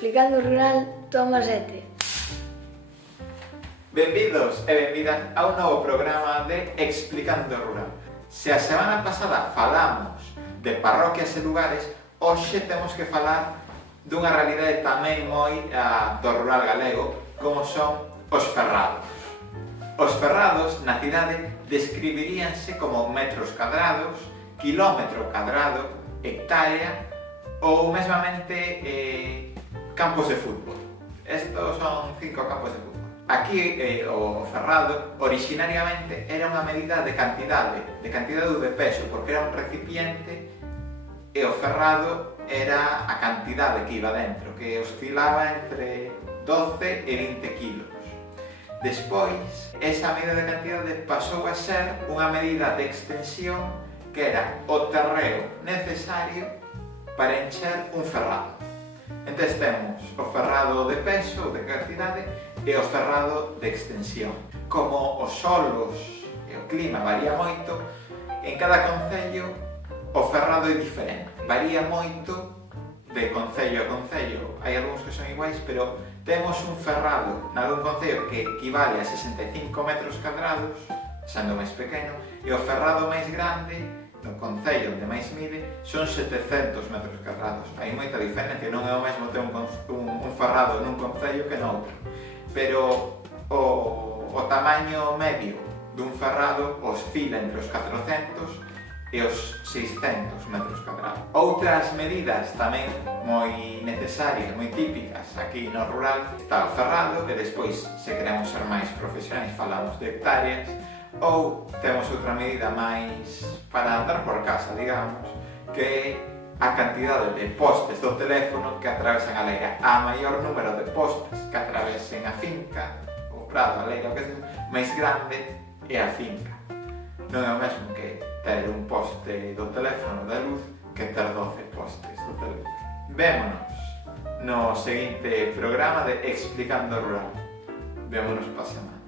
Explicando o Rural, toma 7. Benvidos e benvidas a un novo programa de Explicando o Rural. Se a semana pasada falamos de parroquias e lugares, hoxe temos que falar dunha realidade tamén moi do rural galego, como son os ferrados. Os ferrados na cidade describiríanse como metros cadrados, quilómetro cadrado, hectárea ou mesmamente campos de fútbol. Estos son 5 campos de fútbol. Aquí o ferrado originariamente era unha medida de cantidade ou de peso, porque era un recipiente e o ferrado era a cantidade que iba dentro, que oscilaba entre 12 e 20 kilos. Despois, esa medida de cantidade pasou a ser unha medida de extensión que era o terreo necesario para encher un ferrado. Entón temos o ferrado de peso, de cantidade, e o ferrado de extensión. Como os solos e o clima varía moito, en cada concello o ferrado é diferente. Varía moito de concello a concello. Hai algúns que son iguais, pero temos un ferrado nalgún concello que equivale a 65 metros cadrados, sendo máis pequeno, e o ferrado máis grande no concello onde máis mide son 700 metros cadrados. Hai moita diferencia, non é o mesmo ter un ferrado nun concello que noutro. Pero o tamaño medio dun ferrado oscila entre os 400 e os 600 metros cadrados. Outras medidas tamén moi necesarias, moi típicas aquí no rural, está o ferrado, e despois, se queremos ser máis profesionais, falamos de hectáreas, ou temos outra medida máis para andar por casa, digamos, que é a cantidade de postes do teléfono que atravesan a leira. A maior número de postes que atravesen a finca, o prado, a leira, o que seja, máis grande é a finca. Non é o mesmo que ter un poste do teléfono de luz que ter 12 postes do teléfono. Vémonos no seguinte programa de Explicando o Rural. Vémonos pa semana.